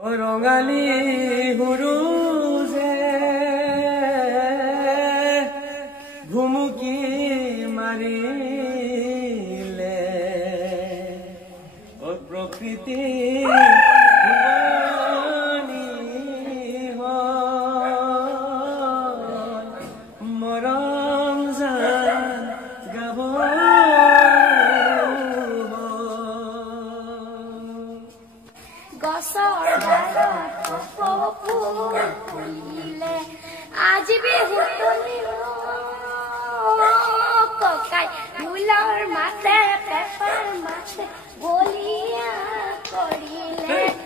ৰঙালী হুৰুজে ভুমুকি মাৰিলে প্ৰকৃতি মৰম জান গাব গছৰ ডালত ফুল ফুলিলে আজি বিহু ককাই ঢোলৰ মাতে পেপাৰ মাতে বলিয়া কৰিলে